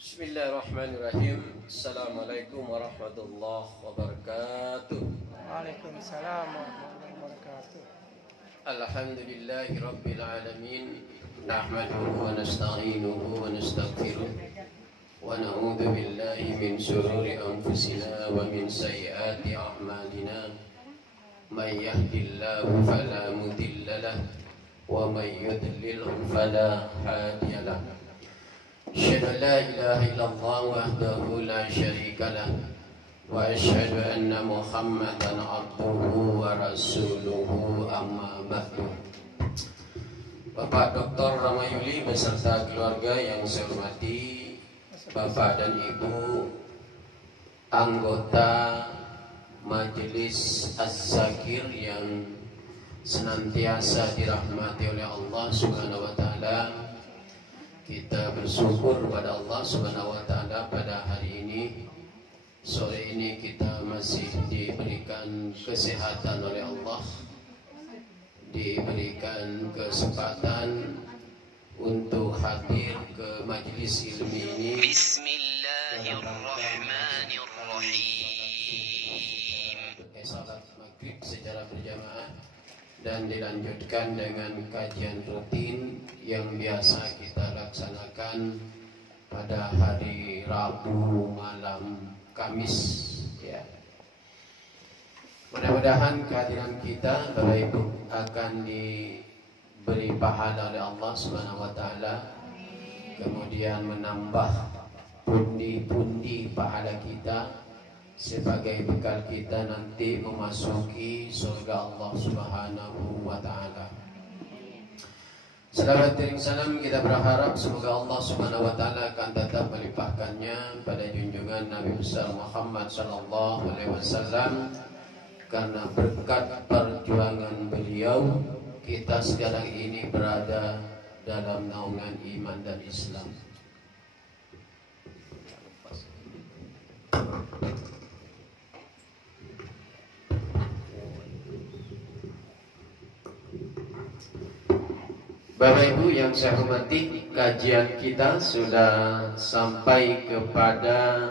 Bismillahirrahmanirrahim. Assalamualaikum warahmatullahi wabarakatuh. Waalaikumsalam warahmatullahi wabarakatuh. Alhamdulillahi rabbil alamin. Nahmaduhu wa nasta'inuhu wa nastaghfiruh. Wa na'udzu billahi min shururi anfusina wa min sayyiati a'malina. May yahdihillahu fala mudilla lahu wa may yudlil fala hadiya lahu. أشهد أن لا إله إلا الله وحده لا شريك له وأشهد أن محمدا عبده ورسوله أما بعد. Bapak Dr. Ramayuli beserta keluarga yang saya hormati, Bapak dan Ibu anggota Majelis Az-Zakir yang senantiasa dirahmati oleh Allah Subhanahu wa taala. Kita bersyukur kepada Allah Subhanahu wa taala pada hari ini. Sore ini kita masih diberikan kesehatan oleh Allah, diberikan kesempatan untuk hadir ke majelis ilmu ini. Bismillahirrahmanirrahim. Salat maghrib secara berjamaah dan dilanjutkan dengan kajian rutin yang biasa kita laksanakan pada hari Rabu malam Kamis, ya. Mudah-mudahan kehadiran kita Bapak Ibu akan diberi pahala oleh Allah Subhanahu wa taala, kemudian menambah pundi-pundi pahala kita sebagai bekal kita nanti memasuki surga Allah Subhanahu wa taala. Salawat dan salam kita berharap semoga Allah Subhanahu wa taala akan tetap melimpahkannya pada junjungan Nabi besar Muhammad sallallahu alaihi wasallam, karena berkat perjuangan beliau kita sekarang ini berada dalam naungan iman dan Islam. Bapak Ibu yang saya hormati, kajian kita sudah sampai kepada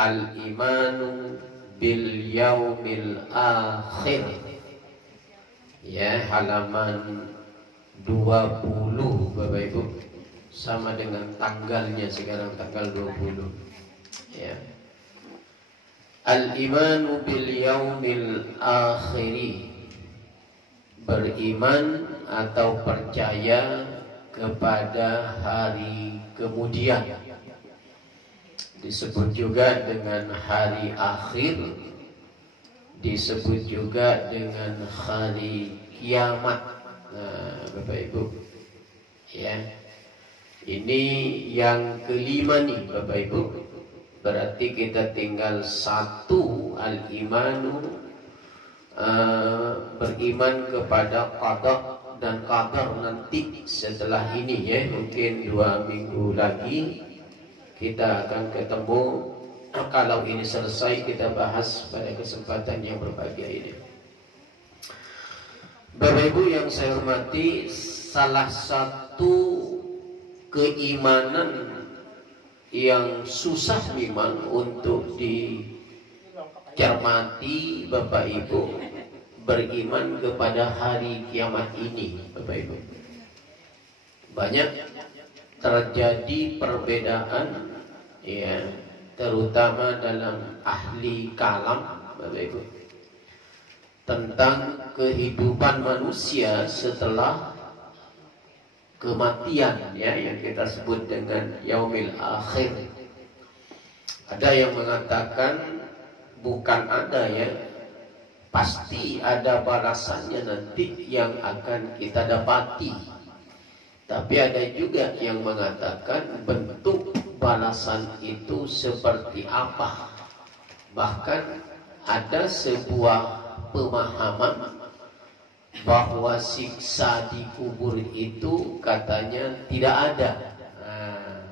Al-Imanu bil Yaumil Akhir, ya, halaman 20 Bapak Ibu, sama dengan tanggalnya sekarang tanggal 20, ya. Al-Imanu bil Yaumil Akhiri, beriman atau percaya kepada hari kemudian. Disebut juga dengan hari akhir, disebut juga dengan hari kiamat. Nah, Bapak Ibu, ya, ini yang kelima nih Bapak Ibu. Berarti kita tinggal satu, al-imanu, beriman kepada qada dan qadar nanti setelah ini, ya, mungkin 2 minggu lagi kita akan ketemu. Kalau ini selesai kita bahas pada kesempatan yang berbahagia ini. Bapak Ibu yang saya hormati, salah satu keimanan yang susah memang untuk dicermati Bapak Ibu, beriman kepada hari kiamat ini Bapak Ibu. Banyak terjadi perbedaan, ya, terutama dalam ahli kalam Bapak Ibu, tentang kehidupan manusia setelah kematian, ya, yang kita sebut dengan yaumil akhir. Ada yang mengatakan bukan ada, ya, pasti ada balasannya nanti yang akan kita dapati. Tapi ada juga yang mengatakan bentuk balasan itu seperti apa. Bahkan ada sebuah pemahaman bahwa siksa di kubur itu katanya tidak ada. Nah,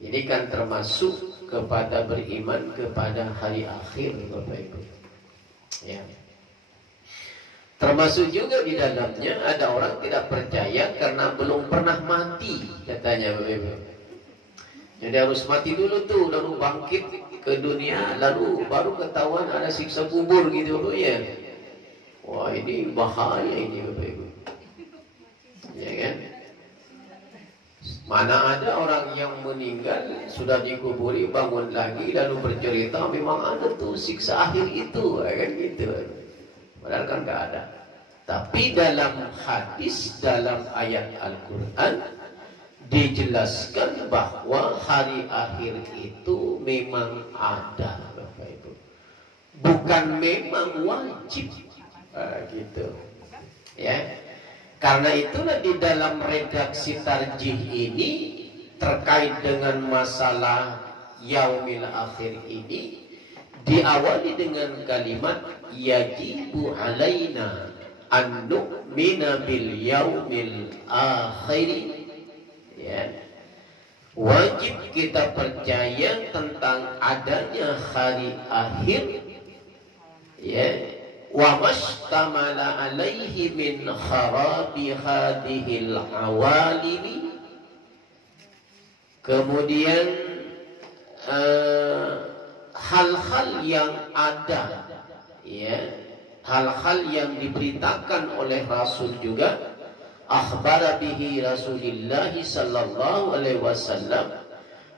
ini kan termasuk kepada beriman kepada hari akhir Bapak Ibu, ya. Termasuk juga di dalamnya ada orang tidak percaya karena belum pernah mati katanya Bapak Ibu. Jadi harus mati dulu tuh, lalu bangkit ke dunia, lalu baru ketahuan ada siksa kubur gitu loh ya. Wah ini bahaya ini Bapak Ibu. Ya kan? Mana ada orang yang meninggal sudah dikuburi bangun lagi lalu bercerita memang ada tuh siksa akhir itu, ya kan gitu. Padahal kan nggak ada. Tapi dalam hadis, dalam ayat Al-Quran dijelaskan bahwa hari akhir itu memang ada, Bapak Ibu. Bukan memang wajib, gitu. Ya. Karena itulah di dalam redaksi tarjih ini terkait dengan masalah yaumil akhir ini diawali dengan kalimat yajibu alaina an nu'mina bil yaumil akhir. Ya. Wajib kita percaya tentang adanya hari akhir. Ya. Wa mastamala alaihi min kharabi hadhil awalimi. Kemudian hal-hal yang ada, ya, hal-hal yang diberitakan oleh Rasul juga, akhbara bihi Rasulullah sallallahu alaihi wasallam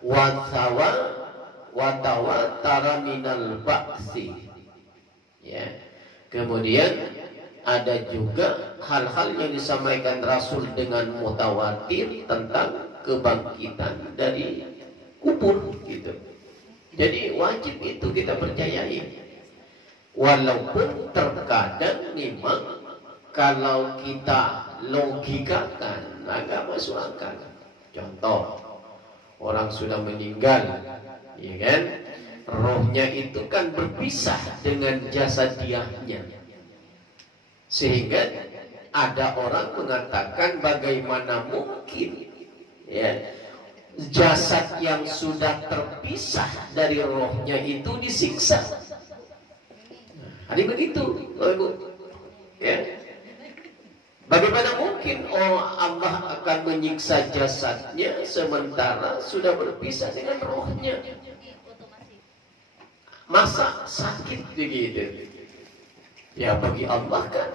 wa tawatara minal ba'si. Ya. Kemudian ada juga hal-hal yang disampaikan Rasul dengan mutawatir tentang kebangkitan dari kubur gitu. Jadi wajib itu kita percayai. Walaupun terkadang memang kalau kita logikakan agak masuk akal. Contoh, orang sudah meninggal, ya kan? Rohnya itu kan berpisah dengan jasadiahnya. Sehingga ada orang mengatakan bagaimana mungkin, ya, jasad yang sudah terpisah dari rohnya itu disiksa. Ada begitu, Ibu. Ya. Bagaimana mungkin Allah akan menyiksa jasadnya sementara sudah berpisah dengan rohnya? Masa sakit begitu? Ya bagi Allah kan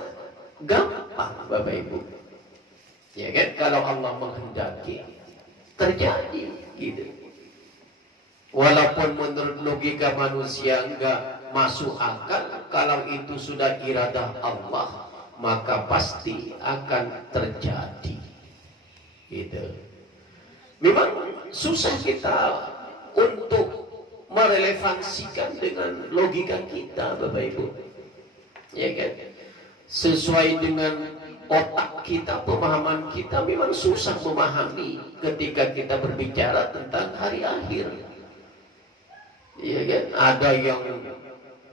gampang, Bapak Ibu. Ya kan, kalau Allah menghendaki terjadi gitu. Walaupun menurut logika manusia enggak masuk akal, kalau itu sudah iradah Allah maka pasti akan terjadi. Gitu. Memang susah kita untuk merelevansikan dengan logika kita, Bapak Ibu. Ya kan? Sesuai dengan otak kita, pemahaman kita memang susah memahami ketika kita berbicara tentang hari akhir. Ya kan? Ada yang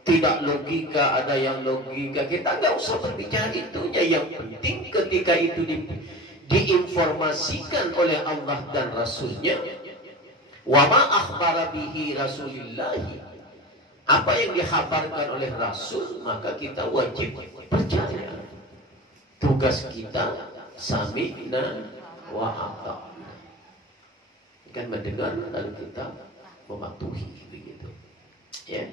tidak logika, ada yang logika. Kita nggak usah berbicara itunya. Yang penting ketika itu diinformasikan oleh Allah dan Rasulnya, wa ma akhbara bihi Rasulullah, apa yang dikhabarkan oleh Rasul, maka kita wajib percaya. Tugas kita sami'na wa ata'na, kan mendengar dan kita mematuhi begitu. Ya.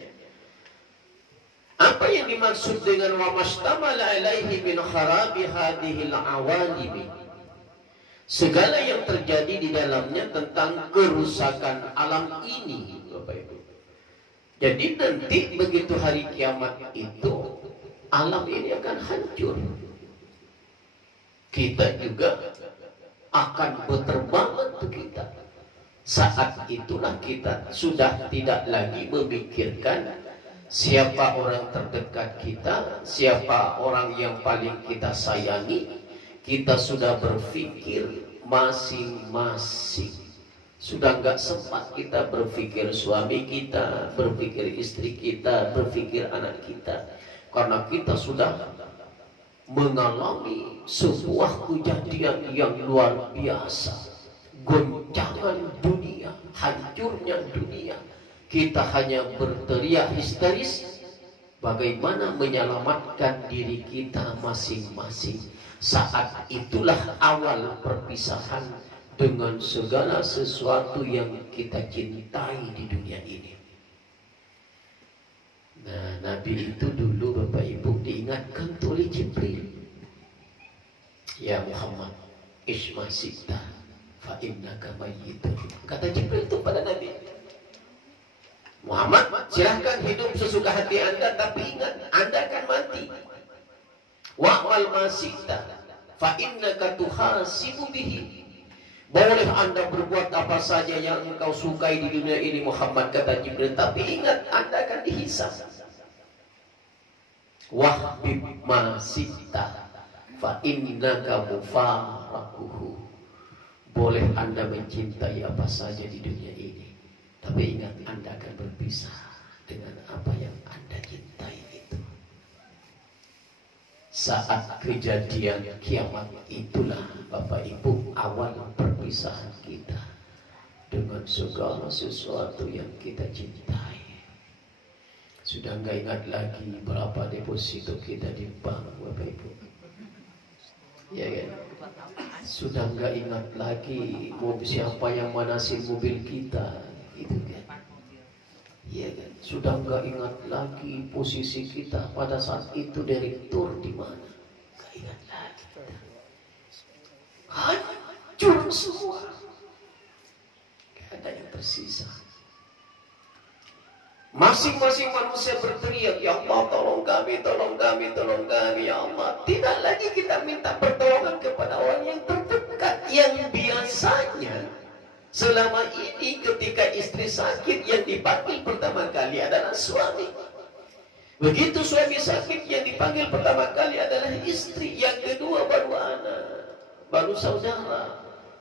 Apa yang dimaksud dengan wa mastamala alaihi min kharabi hadhil awalimi? Segala yang terjadi di dalamnya tentang kerusakan alam ini, Bapak Ibu. Jadi nanti begitu hari kiamat itu, alam ini akan hancur. Kita juga akan berterbangan untuk kita. Saat itulah kita sudah tidak lagi memikirkan siapa orang terdekat kita, siapa orang yang paling kita sayangi. Kita sudah berpikir masing-masing. Sudah nggak sempat kita berpikir suami kita, berpikir istri kita, berpikir anak kita. Karena kita sudah mengalami sebuah kejadian yang luar biasa. Goncangan dunia, hancurnya dunia. Kita hanya berteriak histeris, bagaimana menyelamatkan diri kita masing-masing. Saat itulah awal perpisahan dengan segala sesuatu yang kita cintai di dunia ini. Nah, Nabi itu dulu Bapak Ibu diingatkan oleh Jibril. Ya Muhammad, isma sita fa innaka mayyitun. Kata Jibril itu pada Nabi, Muhammad, silahkan hidup sesuka hati Anda, tapi ingat, Anda akan mati. Wa'mal masita fa innaka tuhasibu bihi. Boleh Anda berbuat apa saja yang engkau sukai di dunia ini Muhammad, kata Jibril, tapi ingat, Anda akan dihisab. Wahbib masita fa innaka mufaraquhu. Boleh Anda mencintai apa saja di dunia ini, tapi ingat, Anda akan berpisah dengan apa yang Anda cintai itu. Saat kejadian kiamat itulah Bapak Ibu awal perpisahan kita dengan segala sesuatu yang kita cintai. Sudah nggak ingat lagi berapa deposito kita di bank Bapak Ibu. Ya kan? Sudah nggak ingat lagi siapa yang manasi mobil kita, itu kan? Ya kan? Sudah nggak ingat lagi posisi kita pada saat itu direktur di mana? Nggak ingat lagi. Hancur semua. Nggak ada yang tersisa. Masing-masing manusia berteriak, ya Allah tolong kami, tolong kami, tolong kami, ya Allah. Tidak lagi kita minta pertolongan kepada orang yang terdekat, yang biasanya selama ini ketika istri sakit yang dipanggil pertama kali adalah suami. Begitu suami sakit yang dipanggil pertama kali adalah istri, yang kedua baru anak, baru saudara.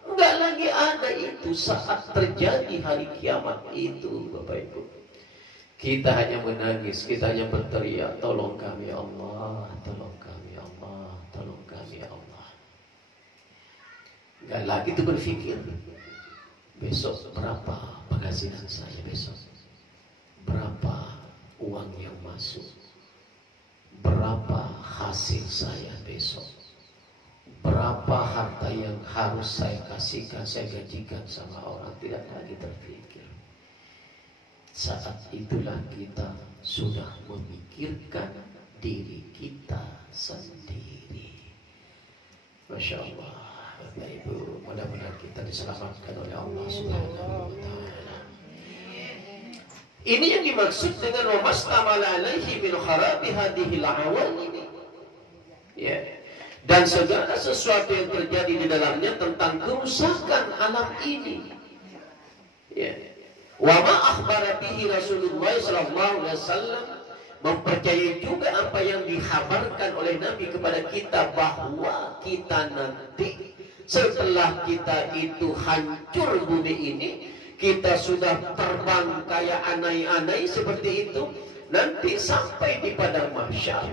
Enggak lagi ada itu saat terjadi hari kiamat itu Bapak Ibu. Kita hanya menangis, kita hanya berteriak, tolong kami ya Allah, tolong kami ya Allah, tolong kami ya Allah. Enggak lagi itu berpikir, besok berapa penghasilan saya besok, berapa uang yang masuk, berapa hasil saya besok, berapa harta yang harus saya kasihkan, saya gajikan sama orang. Tidak lagi terpikir. Saat itulah kita sudah memikirkan diri kita sendiri. Masya Allah, Bapak Ibu, mudah-mudahan kita diselamatkan oleh Allah Subhanahu wa Ta'ala. Ini yang dimaksud dengan wa mastamala alaihi min kharabi hadhil awal. Ya. Dan segala sesuatu yang terjadi di dalamnya tentang kerusakan alam ini. Ya. Wa ma akhbara bihi Rasulullah sallallahu alaihi wasallam, mempercayai juga apa yang dikhabarkan oleh Nabi kepada kita, bahwa kita nanti setelah kita itu hancur bumi ini, kita sudah terbang kayak anai-anai seperti itu, nanti sampai di padang mahsyar.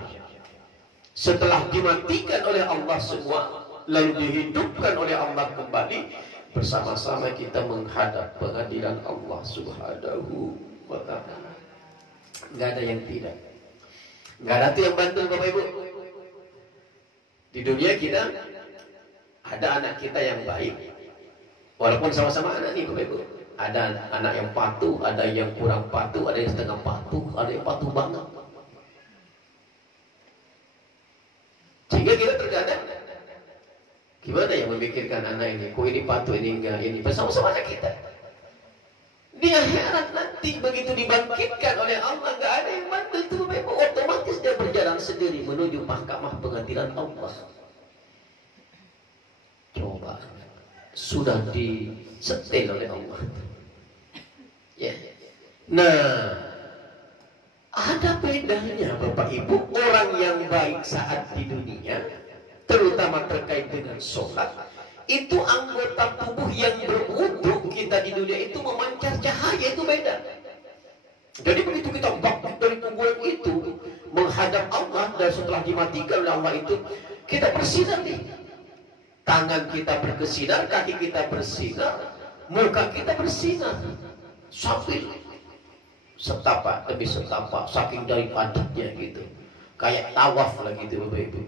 Setelah dimatikan oleh Allah semua, lalu dihidupkan oleh Allah kembali, bersama-sama kita menghadap pengadilan Allah Subhanahu wa Ta'ala. Nggak ada yang tidak. Nggak ada yang bandel Bapak Ibu. Di dunia kita ada anak kita yang baik, walaupun sama-sama anak nih Bapak Ibu. Ada anak yang patuh, ada yang kurang patuh, ada yang setengah patuh, ada yang patuh banget. Sehingga kita terkadang, gimana yang memikirkan anak ini? Kok ini patuh, ini enggak, ini bersama-sama aja kita. Di akhirat nanti begitu dibangkitkan oleh Allah, enggak ada yang bandel itu, otomatis dia berjalan sendiri menuju mahkamah pengadilan Allah. Coba, sudah disetel oleh Allah. Ya. Nah, ada bedanya Bapak Ibu, orang yang baik saat di dunia, terutama terkait dengan sholat, itu anggota tubuh yang berwudu kita di dunia itu memancar cahaya, itu beda. Jadi begitu kita bangkit dari kuburan itu menghadap Allah, dan setelah dimatikan oleh Allah itu, kita bersinar nih. Tangan kita bersinar, kaki kita bersinar, muka kita bersinar. Sambil setapak demi setapak, saking dari padatnya gitu. Kayak tawaf lagi gitu Bapak Ibu.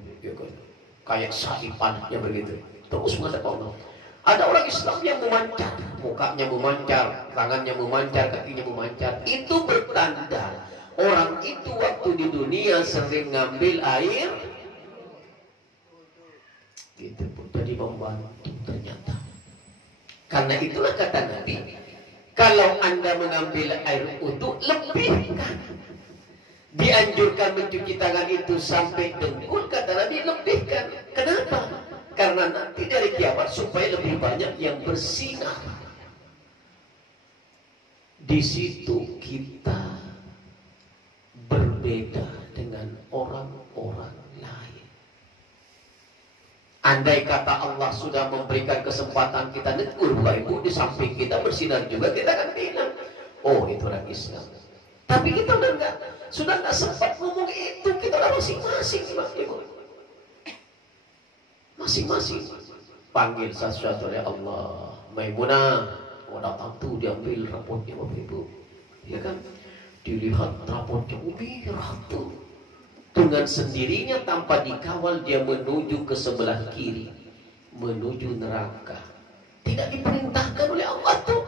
Kayak sa'i padatnya begitu. Terus menghadap Allah. Ada orang Islam yang memancar, mukanya memancar, tangannya memancar, kakinya memancar. Itu bertanda orang itu waktu di dunia sering ngambil air gitu, jadi membantu ternyata. Karena itulah kata Nabi, kalau Anda mengambil air wudu, lebihkan. Dianjurkan mencuci tangan itu sampai dengkul, kata Nabi, lebihkan. Kenapa? Karena nanti dari kiamat supaya lebih banyak yang bersinar. Di situ kita berbeda dengan orang-orang lain. Andai kata Allah sudah memberikan kesempatan kita negur, Bapak Ibu, di samping kita bersinar juga, kita akan bilang, oh itu orang Islam. Tapi kita sudah nggak sempat ngomong itu, kita udah masing-masing, Bapak Ibu. Masing-masing panggil sesuatu oleh Allah. Maimunah, mau datang tuh diambil rapotnya Bapak Ibu, ya kan? Dilihat rapotnya, merah tuh. Dengan sendirinya tanpa dikawal dia menuju ke sebelah kiri, menuju neraka. Tidak diperintahkan oleh Allah tuh,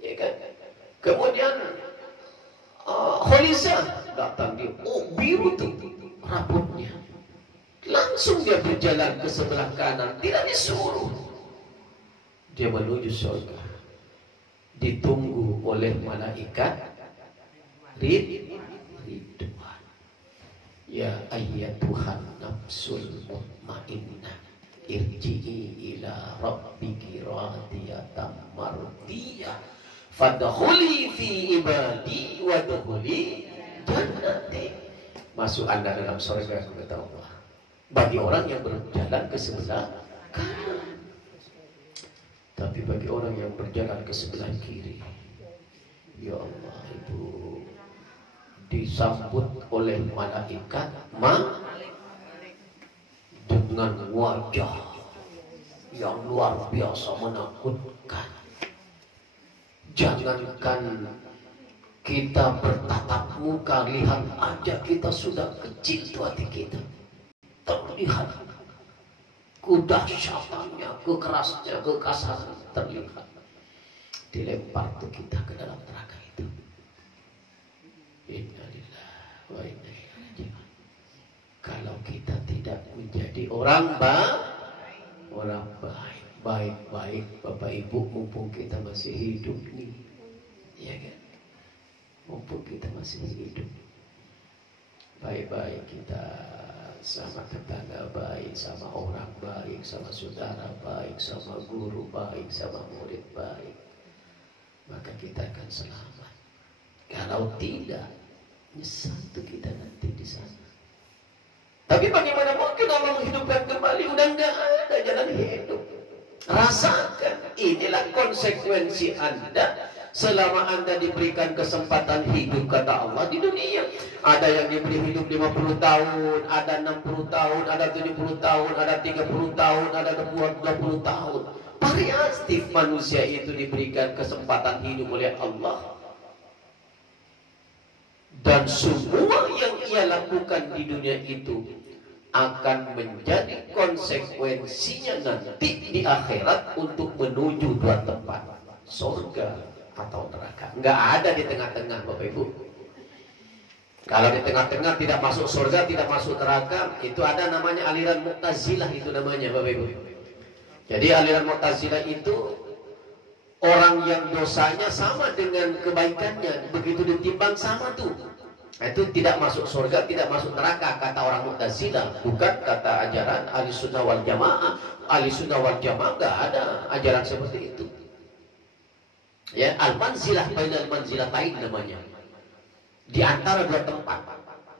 ya kan? Kemudian Kholisa datang dia, oh biru tuh rapotnya. Langsung dia berjalan ke sebelah kanan, tidak disuruh. Dia menuju surga, ditunggu oleh malaikat Ridwan. Ya ayyatuhan nafsul mutmainnah, irji'i ila rabbiki radiyatan mardiyah, fadkhuli fi ibadi wadkhuli jannati. Masuk Anda dalam surga, kata Allah. Bagi orang yang berjalan ke sebelah kanan. Tapi bagi orang yang berjalan ke sebelah kiri, ya Allah, itu disambut oleh malaikat dengan wajah yang luar biasa menakutkan. Jangankan kita bertatap muka, lihat aja kita sudah kecil tuh hati kita. Terlihat kedahsyatannya, kekerasnya, kekasaran terlihat. Dilempar tuh kita ke dalam neraka itu. Innalillahi wa inna ilaihi raji'un. Kalau kita tidak menjadi orang baik-baik, Bapak Ibu, mumpung kita masih hidup nih, ya kan? Mumpung kita masih hidup, baik-baik kita sama tetangga baik, sama orang baik, sama saudara baik, sama guru baik, sama murid baik, maka kita akan selamat. Kalau tidak, nyesal tuh kita nanti di sana. Tapi bagaimana mungkin Allah menghidupkan kembali? Udah nggak ada jalan hidup. Rasakan, inilah konsekuensi Anda selama Anda diberikan kesempatan hidup, kata Allah, di dunia. Ada yang diberi hidup 50 tahun, ada 60 tahun, ada 70 tahun, ada 30 tahun, ada 20 tahun. Variatif manusia itu diberikan kesempatan hidup oleh Allah. Dan semua yang ia lakukan di dunia itu akan menjadi konsekuensinya nanti di akhirat untuk menuju dua tempat, surga atau neraka. Nggak ada di tengah-tengah, Bapak Ibu. Kalau di tengah-tengah tidak masuk surga, tidak masuk neraka, itu ada namanya aliran Mu'tazilah, itu namanya, Bapak Ibu. Jadi aliran Mu'tazilah itu orang yang dosanya sama dengan kebaikannya, begitu ditimbang sama tuh. Itu tidak masuk surga, tidak masuk neraka, kata orang Mu'tazilah, bukan kata ajaran Ahlussunnah wal Jamaah. Ahlussunnah wal Jamaah nggak ada ajaran seperti itu. Ya, al-manzilah bainal manzilatain namanya. Di antara dua tempat,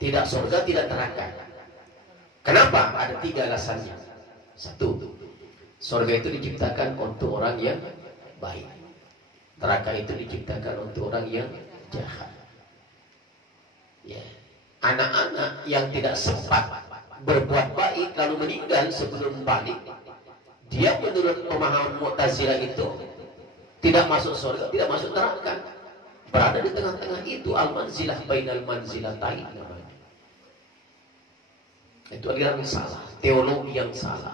tidak surga, tidak neraka. Kenapa? Ada 3 alasannya. 1, surga itu diciptakan untuk orang yang baik. Neraka itu diciptakan untuk orang yang jahat. Ya. Anak-anak yang tidak sempat berbuat baik lalu meninggal sebelum balik, dia menurut pemahaman Mu'tazilah itu tidak masuk surga, tidak masuk neraka. Berada di tengah-tengah itu, al-manzilah bainal manzilatain namanya. Itu aliran yang salah, teologi yang salah.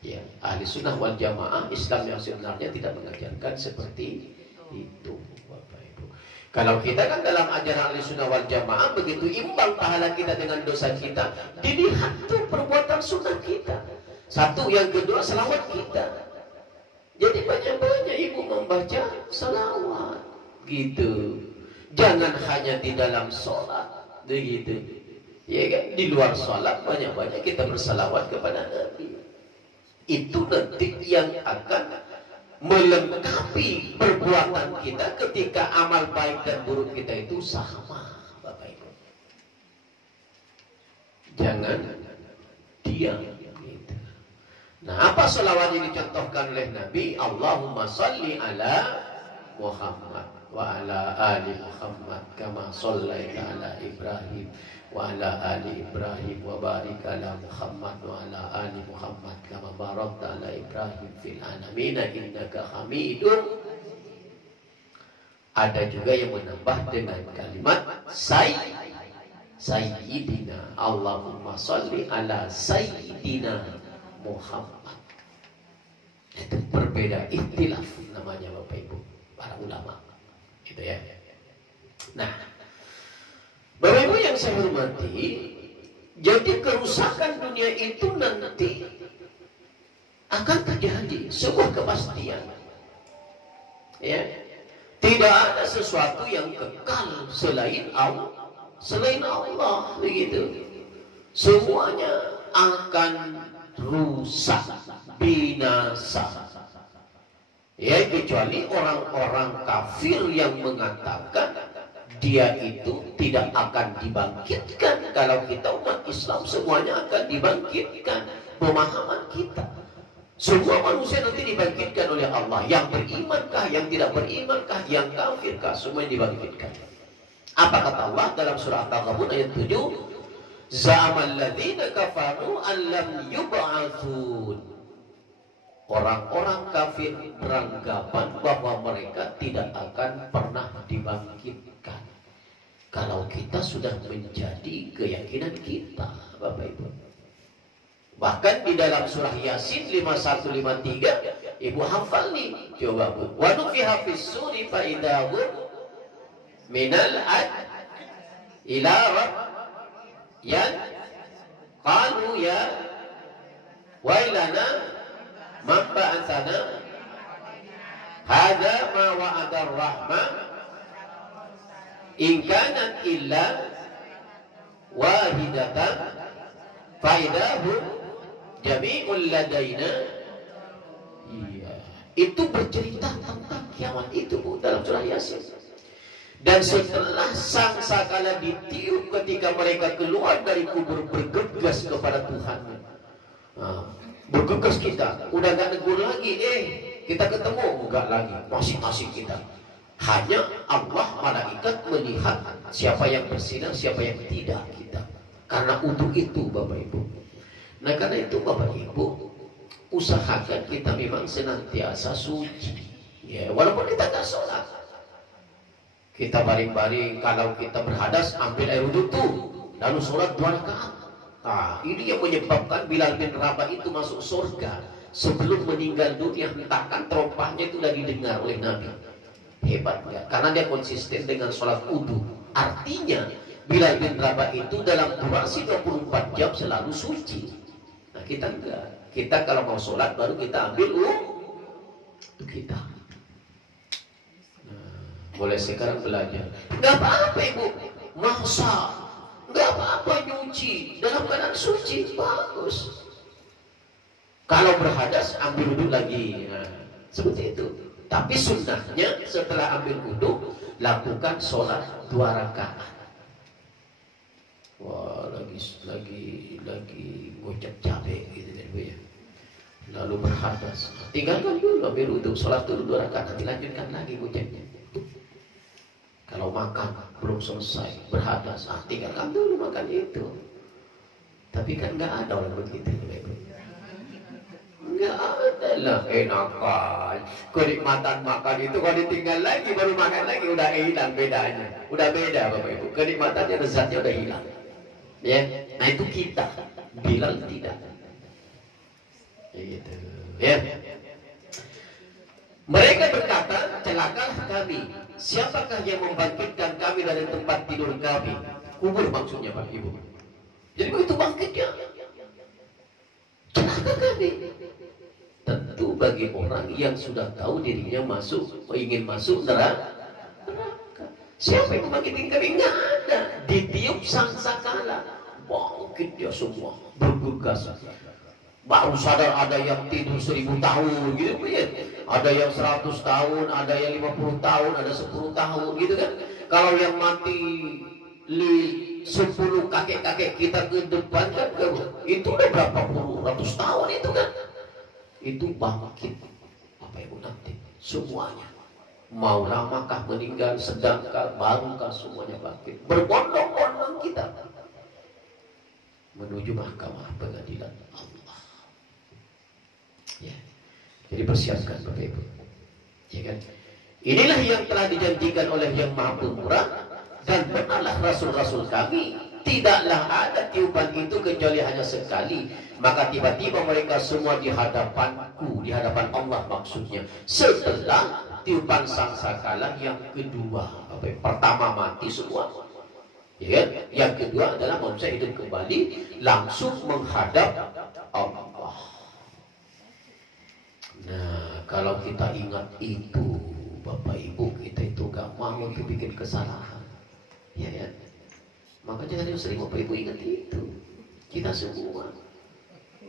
Ya, ahli sunnah wal jamaah Islam yang sebenarnya tidak mengajarkan seperti itu, Bapak Ibu. Kalau kita kan dalam ajaran ahli sunnah wal jamaah begitu imbang pahala kita dengan dosa kita, dilihat tuh perbuatan sunnah kita. Satu, yang kedua selawat kita. Jadi banyak-banyak ibu membaca salawat, gitu. Jangan hanya di dalam sholat, begitu. Ya kan? Di luar sholat banyak-banyak kita bersalawat kepada Nabi. Itu nanti yang akan melengkapi perbuatan kita ketika amal baik dan buruk kita itu sama, Bapak Ibu. Jangan diam gitu. Nah, apa selawat yang dicontohkan oleh Nabi? Allahumma salli ala Muhammad wa ala ali Muhammad kama sallaita ala Ibrahim wa ala ali Ibrahim wa barik ala Muhammad wa ala ali Muhammad kama barakta ala Ibrahim fil alamin innaka Hamidun. Ada juga yang menambah dengan kalimat Sayyidina. Allahumma salli ala Sayyidina Muhammad. Itu berbeda ikhtilaf namanya Bapak Ibu para ulama. Gitu ya. Nah, Bapak Ibu yang saya hormati, jadi kerusakan dunia itu nanti akan terjadi, sebuah kepastian. Ya, tidak ada sesuatu yang kekal selain Allah, begitu. Semuanya akan rusak, binasa. Ya, kecuali orang-orang kafir yang mengatakan dia itu tidak akan dibangkitkan. Kalau kita umat Islam semuanya akan dibangkitkan. Pemahaman kita, semua manusia nanti dibangkitkan oleh Allah. Yang berimankah, yang tidak berimankah, yang kafirkah, semua dibangkitkan. Apa kata Allah dalam surah At-Taghabun ayat 7? Za'amal ladzina kafaru an lam yub'atsun. Orang-orang kafir beranggapan bahwa mereka tidak akan pernah dibangkitkan. Kalau kita sudah menjadi keyakinan kita, Bapak Ibu. Bahkan di dalam surah Yasin 5153, Ibu hafal nih, coba Bu. Wa nufiha fis suri fa idahum minal ad ila yan qalu ya wailana man ba'atsana hadza ma wa'ada ar-rahman in kanat illa wahidatan faidahu jami'ul ladaina. Iya, itu bercerita tentang kiamat itu Bu dalam surah Yasin. Dan setelah sangkakala ditiup ketika mereka keluar dari kubur bergegas kepada Tuhan. Bergegas kita, udah gak negur lagi, kita ketemu, enggak lagi, masing-masing kita. Hanya Allah malaikat melihat siapa yang bersinar, siapa yang tidak kita. Karena untuk itu Bapak Ibu. Nah karena itu Bapak Ibu, usahakan kita memang senantiasa suci. Ya, walaupun kita gak sholat. Kita baring-baring, kalau kita berhadas, ambil air wudhu tuh, lalu sholat 2 rakaat. Nah, ini yang menyebabkan Bilal bin Rabah itu masuk surga sebelum meninggal dunia. Hentakan terompahnya itu sudah didengar oleh Nabi. Hebat ya, karena dia konsisten dengan sholat wudu. Artinya Bilal bin Rabah itu dalam durasi 24 jam selalu suci. Nah kita enggak. Kita kalau mau sholat baru kita ambil itu kita. Mulai sekarang belajar. Enggak apa-apa Ibu, masa enggak apa-apa nyuci dalam keadaan suci, bagus. Kalau berhadas ambil wudhu lagi, nah, seperti itu. Tapi sunnahnya setelah ambil wudhu lakukan sholat 2 rakaat. Wah, lagi ngocap cabai gitu kan Bu ya. Lalu berhadas, tinggalkan dulu ambil wudhu, sholat dulu 2 rakaat, nanti lanjutkan lagi ngocapnya. Kalau makan belum selesai berhadas, tinggalkan dulu makan itu. Tapi kan nggak ada orang begitu, nggak ada lah. Enakan kenikmatan makan itu kalau ditinggal lagi baru makan lagi udah hilang bedanya, udah beda Bapak Ibu. Kenikmatannya, lezatnya udah hilang. Ya, nah itu kita. Bilal tidak. Gitu. Ya. Mereka berkata, celakalah kami. Siapakah yang membangkitkan kami dari tempat tidur kami? Kubur maksudnya Pak Ibu. Jadi begitu bangkitnya, celaka kami. Tentu bagi orang yang sudah tahu dirinya ingin masuk neraka. Siapa yang membangkitkan kami? Nggak ada. Ditiup sangkakala, bangkit dia semua, bergegas. Baru sadar ada yang tidur 1000 tahun gitu ya. Ada yang 100 tahun, ada yang 50 tahun, ada 10 tahun gitu kan. Kalau yang mati 10 kakek-kakek kita ke depan kan, itu udah berapa puluh ratus tahun itu kan. Itu bangkit apa ibu nanti semuanya. Mau lamakah meninggal, sedangkah, barukah, semuanya bangkit. Berbondong-bondong kita menuju mahkamah pengadilan Allah. Ya. Jadi persiapkan Bapak Ibu. Ya kan? Inilah yang telah dijanjikan oleh Yang Maha Pemurah, dan benarlah Rasul-Rasul kami, tidaklah ada tiupan itu kecuali hanya sekali. Maka tiba-tiba mereka semua di hadapanku, di hadapan Allah maksudnya, setelah tiupan sangkakala yang kedua. Pertama mati semua, ya kan? Yang kedua adalah manusia hidup kembali, langsung menghadap Allah. Nah, kalau kita ingat itu, Bapak Ibu, kita itu gak mau untuk bikin kesalahan, ya ya. Maka jangan sering Bapak Ibu ingat itu. Kita semua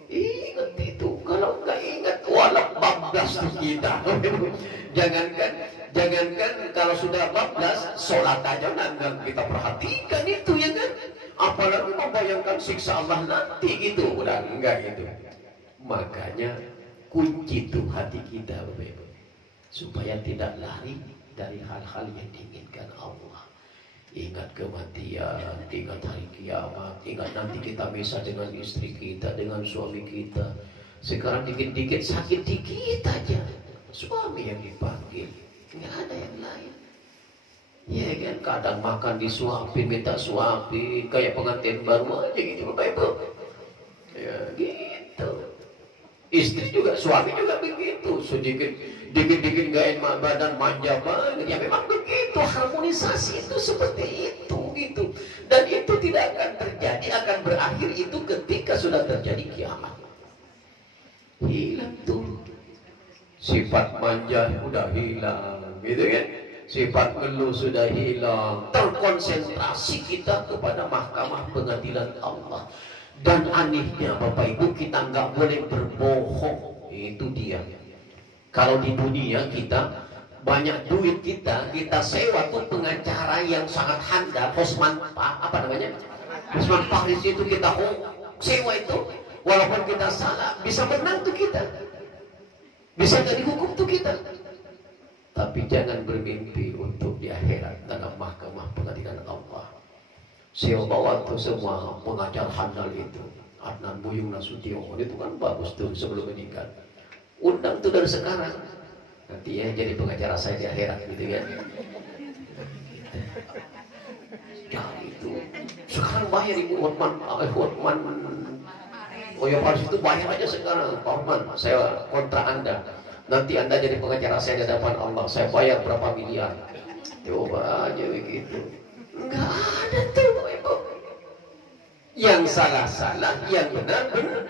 ingat itu. Kalau nggak ingat, walau bablas kita. Jangankan kalau sudah bablas, sholat aja nggak kita perhatikan itu, ya kan? Apalagi membayangkan siksa Allah nanti gitu, udah enggak gitu. Makanya kunci itu hati kita, Bapak Ibu, supaya tidak lari dari hal-hal yang diinginkan Allah. Ingat kematian, ingat hari kiamat, ingat nanti kita misah dengan istri kita, dengan suami kita. Sekarang dikit-dikit sakit dikit aja, suami yang dipanggil, nggak ada yang lain. Ya kan, kadang makan disuapin, minta suapin, kayak pengantin baru aja gitu Bapak Ibu. Ya gitu. Istri juga, suami juga begitu. Dikit-dikit gak enak badan, manja banget. Ya memang begitu, harmonisasi itu seperti itu gitu. Dan itu tidak akan terjadi, akan berakhir itu ketika sudah terjadi kiamat. Hilang tuh sifat manja, udah hilang gitu kan. Sifat ngeluh sudah hilang. Terkonsentrasi kita kepada mahkamah pengadilan Allah. Dan anehnya Bapak Ibu, kita nggak boleh berbohong. Itu dia. Kalau di dunia kita banyak duit, kita sewa tuh pengacara yang sangat handal, Hosman Paris itu kita sewa itu. Walaupun kita salah, bisa menang tuh kita, bisa nggak dihukum tuh kita. Tapi jangan bermimpi untuk di akhirat dalam mahkamah pengadilan Allah. Saya bawa tuh semua pengajar handal itu, Adnan Buyung Nasution, itu kan bagus tuh sebelum meninggal. Undang tuh dari sekarang, nanti ya jadi pengacara saya di akhirat gitu kan. Jadi itu sekarang bayar Ibu Hotman Paris itu bayar aja sekarang. Pak Hotman, saya kontrak Anda. Nanti Anda jadi pengacara saya di hadapan Allah, saya bayar berapa miliar. Coba aja begitu. Enggak ada tuh Ibu. Yang salah-salah, yang benar-benar.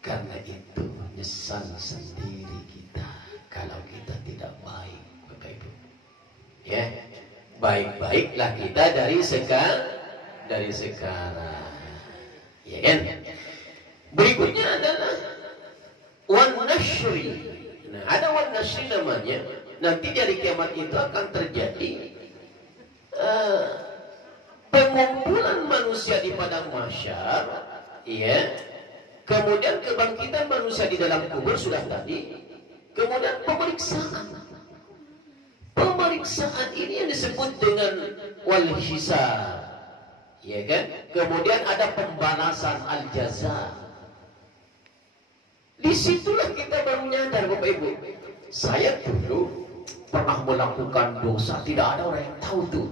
Karena itu nyesal sendiri kita kalau kita tidak baik, Bapak Ibu. Ya, baik-baiklah kita dari sekarang. Ya kan? Berikutnya adalah wan nashri. Nah, ada wan nashri namanya. Nanti dari kiamat itu akan terjadi pengumpulan manusia di padang mahsyar, ya. Kemudian kebangkitan manusia di dalam kubur sudah tadi. Kemudian pemeriksaan. Pemeriksaan ini yang disebut dengan wal hisab, ya kan? Kemudian ada pembalasan al jaza. Disitulah kita baru nyadar Bapak Ibu, saya dulu pernah melakukan dosa, tidak ada orang yang tahu tuh.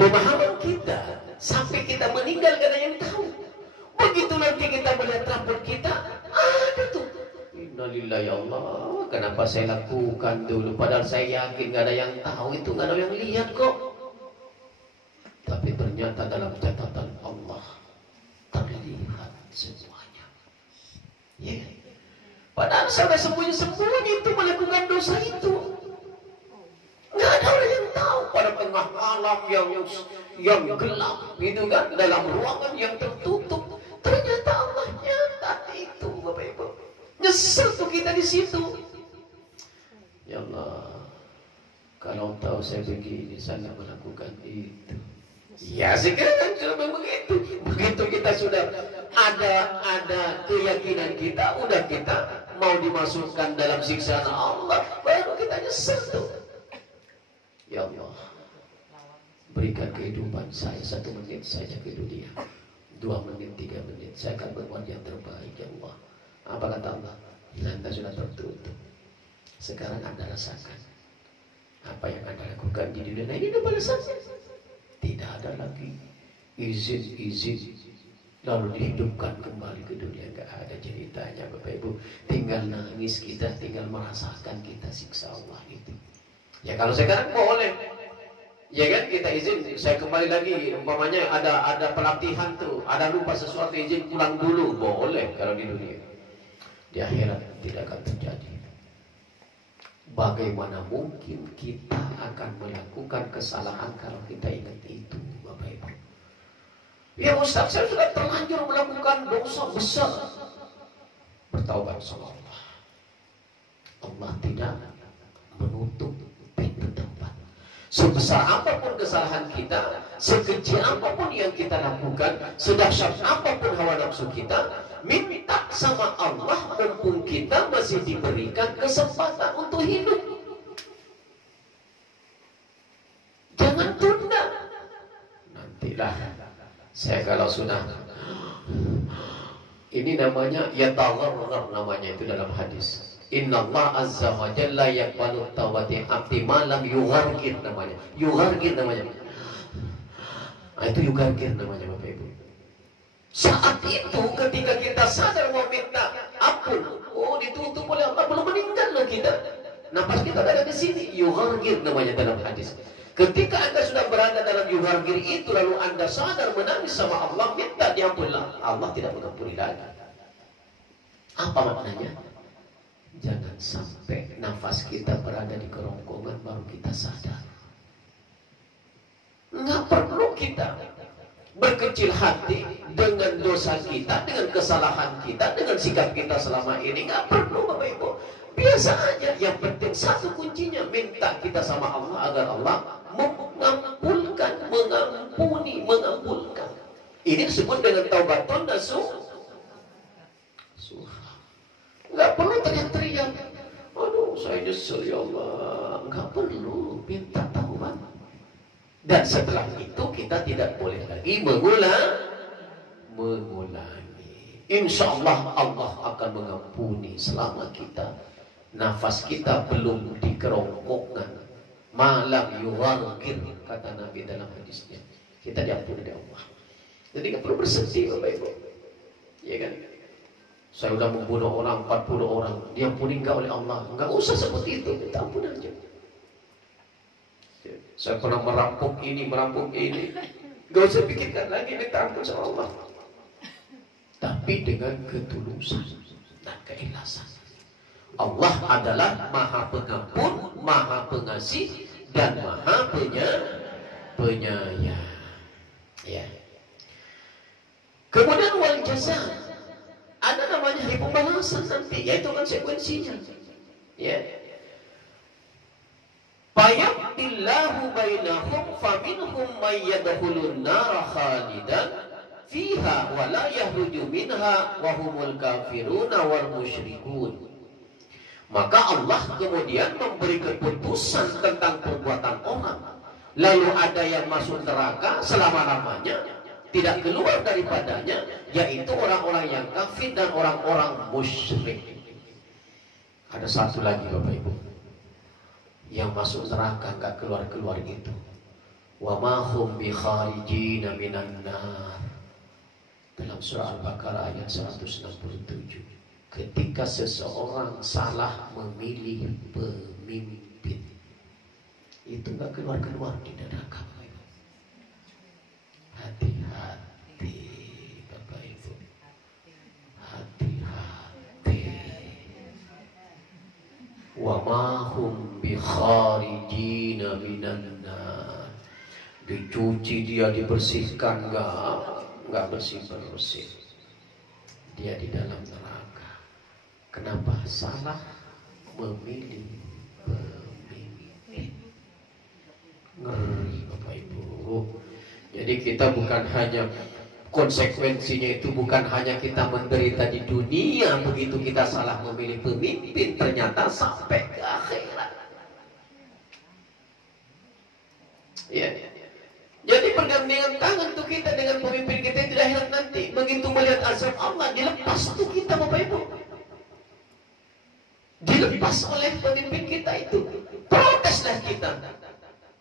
Pemahaman kita sampai kita meninggal gak ada yang tahu. Begitu nanti kita melihat rambut kita, ada tuh. Innalillahi ya Allah, kenapa saya lakukan dulu? Padahal saya yakin gak ada yang tahu itu, gak ada yang lihat kok. Tapi ternyata dalam catatan Allah terlihat semuanya. Ya. Padahal sampai sembunyi-sembunyi itu melakukan dosa itu. Nggak ada orang yang tahu pada tengah malam yang gelap, gitu kan, dalam ruangan yang tertutup. Ternyata Allah nyata itu, Bapak Ibu. Nyesel tuh kita di situ. Ya Allah, kalau tahu saya begini, saya melakukan itu. Ya sekarang cuma begitu. Begitu kita sudah ada keyakinan kita, udah kita mau dimasukkan dalam siksaan Allah, baru kita nyesel tuh. Ya Allah, berikan kehidupan saya 1 menit saja ke dunia, 2 menit, 3 menit, saya akan berbuat yang terbaik. Ya Allah, apa kata Allah? Anda sudah tertutup. Sekarang Anda rasakan apa yang Anda lakukan di dunia ini. Udah balasannya. Tidak ada lagi izin lalu dihidupkan kembali ke dunia. Gak ada ceritanya, Bapak Ibu. Tinggal nangis kita, tinggal merasakan kita siksa Allah itu. Ya kalau sekarang boleh, ya kan, kita izin, saya kembali lagi, umpamanya ada pelatihan tuh, ada lupa sesuatu, izin pulang dulu, boleh kalau di dunia. Di akhirat tidak akan terjadi. Bagaimana mungkin kita akan melakukan kesalahan kalau kita ingat itu, Bapak Ibu? Ya Ustaz, saya sudah terlanjur melakukan dosa besar. Bertaubat sama Allah. Allah tidak menutup pintu taubat. Sebesar apapun kesalahan kita, sekecil apapun yang kita lakukan, sedahsyat apapun hawa nafsu kita, minta sama Allah mumpung kita masih diberikan kesempatan untuk hidup. Jangan tunda. Nantilah. Saya kalau sudah, ini namanya yatagharrar, namanya itu dalam hadis. Inna Allah azza wa jalla yaqbalu tawbati abdi malam yughargir, namanya. Yughargir namanya. Itu yughargir namanya, Bapak Ibu. Saat itu ketika kita sadar mau minta ampun, oh ditutup oleh Allah, belum meninggal loh kita. Nafas kita ada di sini, yughargir namanya dalam hadis. Ketika Anda sudah berada dalam yughargir itu, lalu Anda sadar menangis sama Allah, minta diampunilah, Allah tidak mengampuni lagi. Apa maknanya? Jangan sampai nafas kita berada di kerongkongan baru kita sadar. Nggak perlu kita berkecil hati dengan dosa kita, dengan kesalahan kita, dengan sikap kita selama ini. Nggak perlu, Bapak Ibu. Biasa aja. Yang penting satu kuncinya, minta kita sama Allah agar Allah mengampunkan, mengampulkan. Ini disebut dengan taubatun nasuh. Nggak perlu teriak-teriak, aduh saya nyesel ya Allah. Nggak perlu, minta taubat. Dan setelah itu kita tidak boleh lagi mengulangi. Insya Allah Allah akan mengampuni selama kita nafas kita belum di kerongkongan. Malam yughargir, kata Nabi dalam hadisnya. Kita diampuni oleh Allah. Jadi nggak perlu bersedih, Bapak Ibu. Ya kan? Saya sudah membunuh orang 40 orang, diampuni enggak oleh Allah? Enggak usah seperti itu, minta ampun aja. Saya pernah merampok ini, enggak usah pikirkan lagi, minta ampun sama Allah. Tapi dengan ketulusan dan keikhlasan. Allah adalah Maha Pengampun, Maha Pengasih, dan Maha Penyayang. Ya. Kemudian wal jazaa. Ada namanya hari pembalasan nanti, yaitu konsekuensinya. Ya. Fayaqillahu bainahum faminhum may yadkhulun nar khalidan fiha wa la yahruju minha wa humul kafiruna wal musyrikun. Maka Allah kemudian memberi keputusan tentang perbuatan orang. Lalu ada yang masuk neraka selama-lamanya, tidak keluar daripadanya, yaitu orang-orang yang kafir dan orang-orang musyrik. Ada satu lagi, Bapak Ibu, yang masuk neraka nggak keluar-keluar itu. Wa ma hum bi kharijina minan nar. dalam surah Al-Baqarah ayat 167. Ketika seseorang salah memilih pemimpin, itu nggak keluar-keluar di neraka. Hati-hati Bapak Ibu, hati-hati. Wa ma hum bi kharijina minan nar. Dicuci dia, dibersihkan, nggak bersih-bersih. Dia di dalam neraka. Kenapa? Salah memilih pemimpin. Ngeri Bapak Ibu. Jadi kita bukan hanya, konsekuensinya itu bukan hanya kita menderita di dunia begitu kita salah memilih pemimpin, ternyata sampai ke akhirat. Ya. Jadi pergandengan tangan tuh kita dengan pemimpin kita itu di akhirat nanti. Begitu melihat azab Allah, dilepas tuh kita Bapak Ibu. Dilepas oleh pemimpin kita itu. Proteslah kita.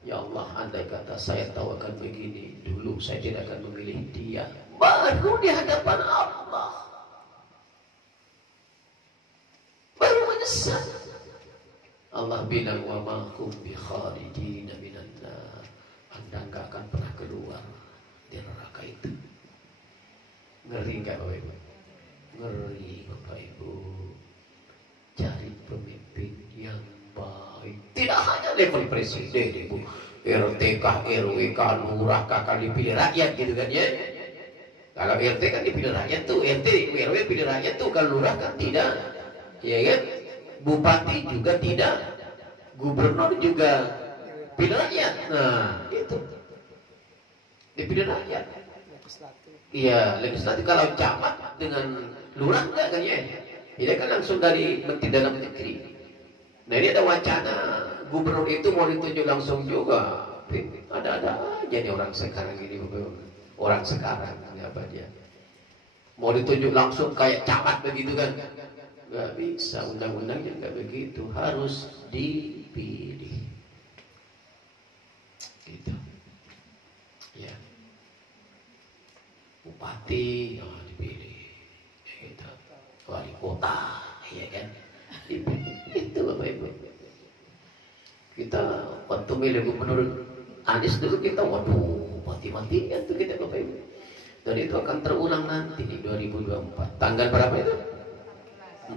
Ya Allah, andai kata saya tahu akan begini dulu, saya tidak akan memilih dia. Baru di hadapan Allah, baru menyesal. Allah bilang, wa ma hum bi kharijina minan nar. Anda enggak akan pernah keluar di neraka itu. Ngeri enggak Bapak Ibu? Ngeri Bapak Ibu. Cari pemimpin yang baik. Tidak hanya level presiden, Ibu. RT kah, RW kah, lurah kah, kan dipilih rakyat gitu kan ya. Kalau RT kan dipilih rakyat tuh, RT, RW pilih rakyat tuh, kalau lurah kan tidak. Ya kan? Bupati juga tidak. Gubernur juga pilih rakyat. Nah, itu. Dipilih rakyat. Iya, legislatif. Kalau camat dengan lurah enggak kan ya? Dia kan langsung dari Menteri Dalam Negeri. Nah ini ada wacana gubernur itu mau ditunjuk langsung juga. Ada-ada aja nih orang sekarang ini. Orang sekarang apa dia? Mau ditunjuk langsung kayak camat begitu kan? Gak bisa, undang-undangnya gak begitu. Harus dipilih. Gitu. Ya. Bupati dipilih. Gitu. Wali kota, ya kan? Itu Bapak Ibu. Kita waktu milih gubernur Anies dulu kita mati-matian tuh kita Bapak Ibu. Dan itu akan terulang nanti di 2024. Tanggal berapa itu?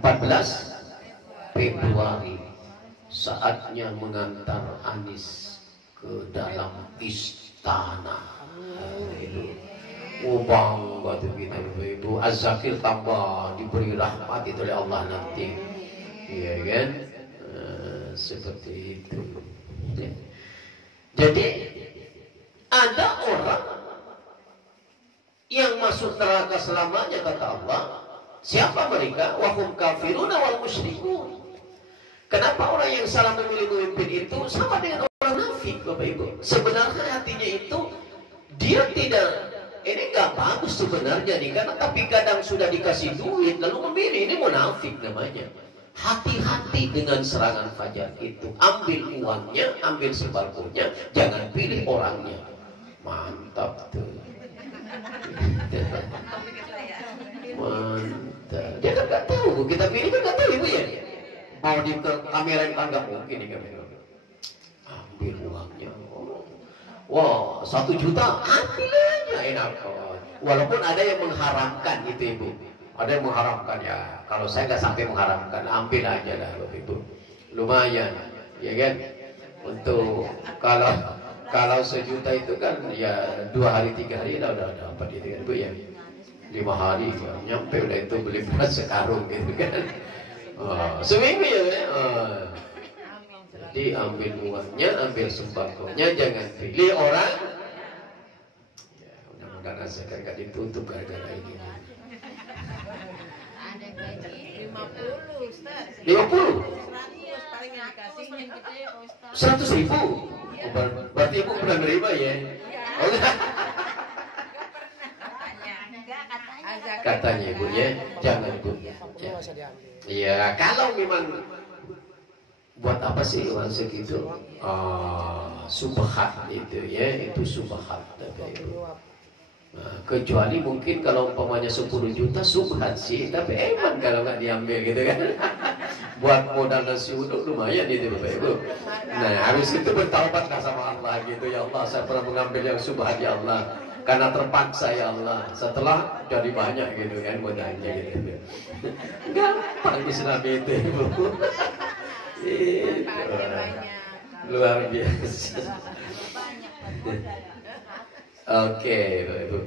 14 Februari. Saatnya mengantar Anies ke dalam istana. Itu. Bangga tuh kita Bapak Ibu. Az-Zakir tambah diberi rahmat itu oleh Allah nanti. Iya kan? Seperti itu. Ya. Jadi ada orang yang masuk neraka selamanya kata Allah. Siapa mereka? Wahum kafiruna wal musyrikun. Kenapa orang yang salah memilih pemimpin itu sama dengan orang nafik Bapak Ibu? Sebenarnya hatinya itu dia tidak, ini nggak bagus sebenarnya nih, karena tapi kadang sudah dikasih duit lalu memilih, ini munafik namanya. Hati-hati dengan serangan fajar itu. Ambil uangnya, ambil sembakonya, jangan pilih orangnya. Mantap tuh. Mantap. Dia kan nggak tahu, kita pilih kan nggak tahu Ibu ya. Mau di kamera kan nggak mungkin nih kamera. Ambil uangnya. Wah, 1 juta, ambil aja enak. Walaupun ada yang mengharamkan gitu Ibu. Ada yang mengharamkan ya. Kalau saya nggak sampai mengharamkan, ambil aja lah Bapak Ibu. Lumayan, ya kan? Untuk kalau 1 juta itu kan ya 2 hari 3 hari lah udah dapat itu kan Ibu ya. 5 hari ya, nyampe udah itu beli beras sekarung gitu kan. Seminggu ya. Jadi ambil uangnya, ambil sembakonya, jangan pilih orang. Ya, mudah-mudahan saya nggak ditutup gara-gara ini. Ada gaji 50 Ustaz. 50? 100 paling yang dikasihnya gitu ya Ustaz. 100.000? Berarti Ibu pernah nerima ya? Oh enggak? Katanya Ibu ya, jangan Ibu. Iya, kalau memang buat apa sih uang segitu? Subhat itu ya, itu subhat Bapak Ibu. Nah, kecuali mungkin kalau umpamanya 10 juta subhat sih, tapi eman kalau nggak diambil gitu kan. Buat modal nasi uduk lumayan itu Bapak Ibu. Nah habis itu bertaubatlah sama Allah gitu, ya Allah saya pernah mengambil yang subhat ya Allah, karena terpaksa ya Allah. Setelah jadi banyak gitu kan modalnya gitu. Gampang Islam itu Ibu. Itu. Luar biasa. Oke, Bapak Ibu.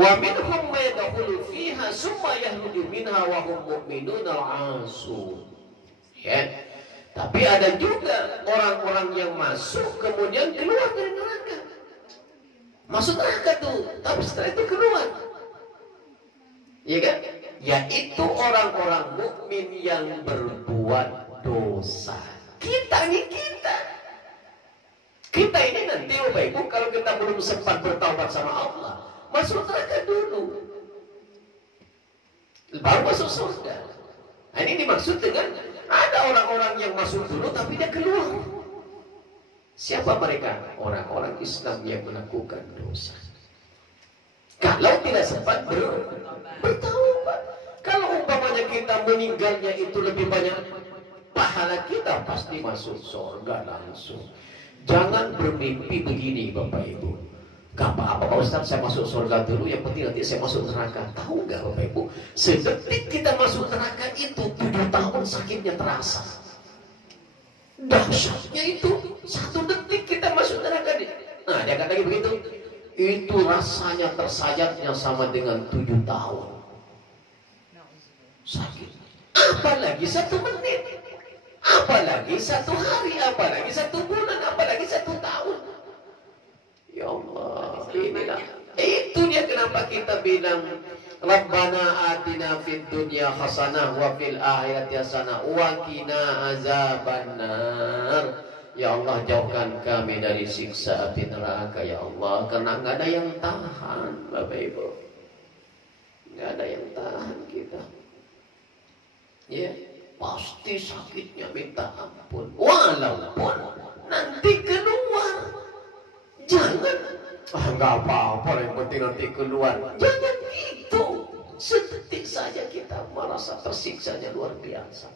Wa minhum ma yadkhulu fiha summa yahruju minha wa hum mu'minun al-'asun. Ya. Tapi ada juga orang-orang yang masuk kemudian keluar dari neraka. Masuk neraka tuh, tapi setelah itu keluar. Ya kan? Yaitu orang-orang mukmin yang berbuat dosa. Kita ini nanti Bapak Ibu kalau kita belum sempat bertaubat sama Allah, masuk neraka dulu, baru masuk surga. Nah, ini dimaksud dengan ada orang-orang yang masuk dulu tapi dia keluar. Siapa mereka? Orang-orang Islam yang melakukan dosa. Kalau tidak sempat bertaubat, kalau umpamanya kita meninggalnya itu lebih banyak pahala kita, pasti masuk surga langsung. Jangan bermimpi begini Bapak Ibu. Gak apa-apa Pak Ustaz, saya masuk surga dulu, yang penting nanti saya masuk neraka. Tahu gak Bapak Ibu, sedetik kita masuk neraka itu 7 tahun sakitnya terasa. Dahsyatnya itu 1 detik kita masuk neraka. Nah dia kata begitu, itu rasanya tersayatnya sama dengan 7 tahun sakit. Apalagi 1 menit, apalagi 1 hari, apalagi 1 bulan, apalagi 1 tahun. Ya Allah, inilah. Itu dia kenapa kita bilang Rabbana atina fid dunya hasanah wa fil akhirati hasanah wa qina azabannar. Ya Allah, jauhkan kami dari siksa api neraka ya Allah, karena nggak ada yang tahan Bapak Ibu. Nggak ada yang tahan kita. Ya, pasti sakitnya minta ampun. Walaupun nanti keluar. Jangan, nggak apa-apa, yang penting nanti keluar. Jangan gitu. Sedetik saja kita merasa tersiksanya luar biasa.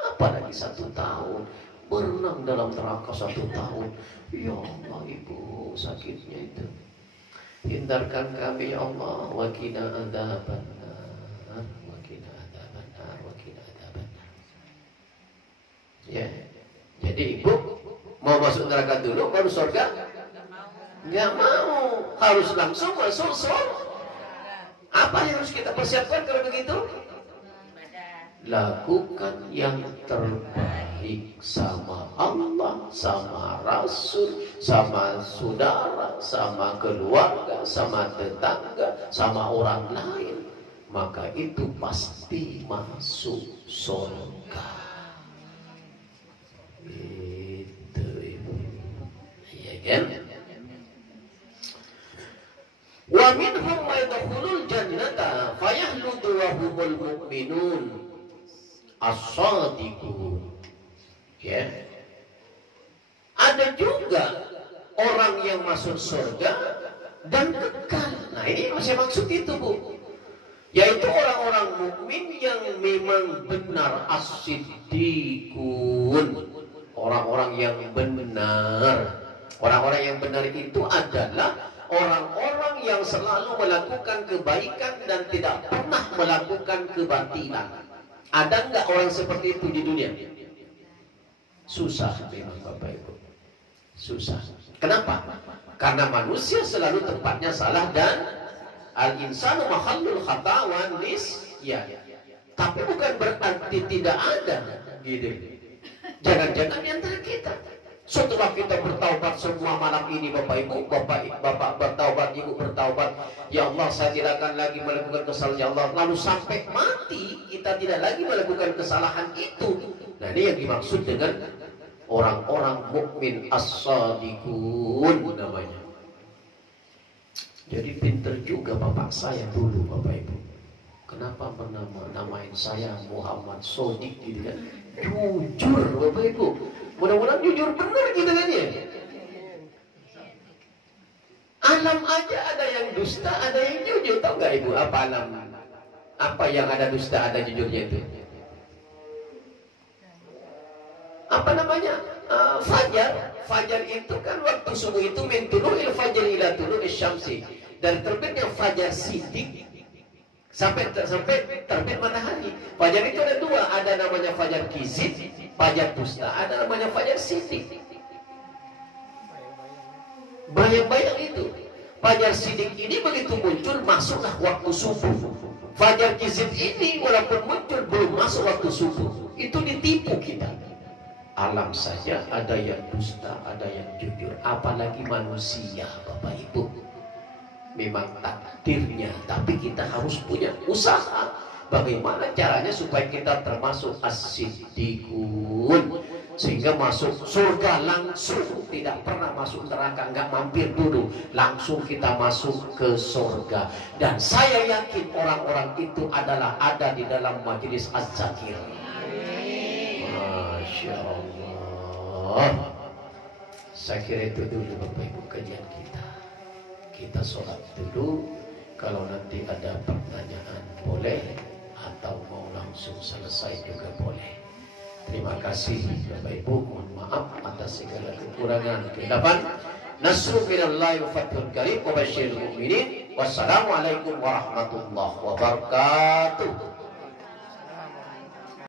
Apalagi 1 tahun. Berenang dalam neraka 1 tahun. Ya Allah Ibu, sakitnya itu. Hindarkan kami ya Allah. Wa qina adzabannar. Wa qina adzabannar. Wa qina adzabannar. Ya. Jadi Ibu mau masuk neraka dulu baru surga? Nggak mau, harus langsung masuk surga. Apa yang harus kita persiapkan kalau begitu? Lakukan yang terbaik sama Allah, sama Rasul, sama saudara, sama keluarga, sama tetangga, sama orang lain. Maka itu pasti masuk surga. Itu Ibu. Iya kan? Wa minhum ma yadkhulul jannata fayahludu wa humul mu'minun as-sadiqun. Ya. Ada juga orang yang masuk surga dan kekal. Nah, ini masih maksud itu, Bu. Yaitu orang-orang mukmin yang memang benar as-siddiqun. Orang-orang yang benar. Orang-orang yang benar itu adalah orang-orang yang selalu melakukan kebaikan dan tidak pernah melakukan kebatilan. Ada enggak orang seperti itu di dunia? Susah memang Bapak Ibu. Susah. Kenapa? Karena manusia selalu tempatnya salah dan al-insanu mahallul khata' wa nisyan. Tapi bukan berarti tidak ada gitu. Jangan-jangan di antara kita setelah kita bertaubat semua malam ini Bapak Ibu, Bapak bertaubat, Ibu bertaubat, ya Allah saya tidak akan lagi melakukan kesalahan ya Allah. Lalu sampai mati kita tidak lagi melakukan kesalahan itu. Nah ini yang dimaksud dengan orang-orang mukmin as-sadiqun namanya. Jadi pinter juga bapak saya dulu Bapak Ibu. Kenapa namain saya Muhammad Sodik gitu kan? Jujur Bapak Ibu. Mudah-mudahan jujur benar gitu kan ya. Alam aja ada yang dusta, ada yang alam apa yang ada dusta ada jujurnya itu? Apa namanya? Fajar. Fajar itu kan waktu subuh itu min tulu'il fajr ila tulu'is syamsi. Dari terbitnya fajar sidik sampai terbit matahari. Fajar itu ada dua, ada namanya fajar kizib, fajar dusta, ada namanya fajar sidik. Bayang-bayang itu. Fajar sidik ini begitu muncul masuklah waktu subuh. Fajar kizib ini walaupun muncul belum masuk waktu subuh. Itu ditipu kita. Alam saja ada yang dusta, ada yang jujur, apalagi manusia, Bapak Ibu. Memang takdirnya, tapi kita harus punya usaha. Bagaimana caranya supaya kita termasuk as-siddiqun, sehingga masuk surga langsung, tidak pernah masuk neraka, nggak mampir dulu, langsung kita masuk ke surga. Dan saya yakin orang-orang itu adalah ada di dalam majelis az-zakir. Masya Allah. Saya kira itu dulu Bapak Ibu kajian kita. Kita sholat dulu. Kalau nanti ada pertanyaan boleh, atau mau langsung selesai juga boleh. Terima kasih Bapak Ibu. Mohon maaf atas segala kekurangan kehilafan. Nasrul minallahi wa fathul karim wa basyiril mu'minin. Wassalamualaikum warahmatullahi wabarakatuh.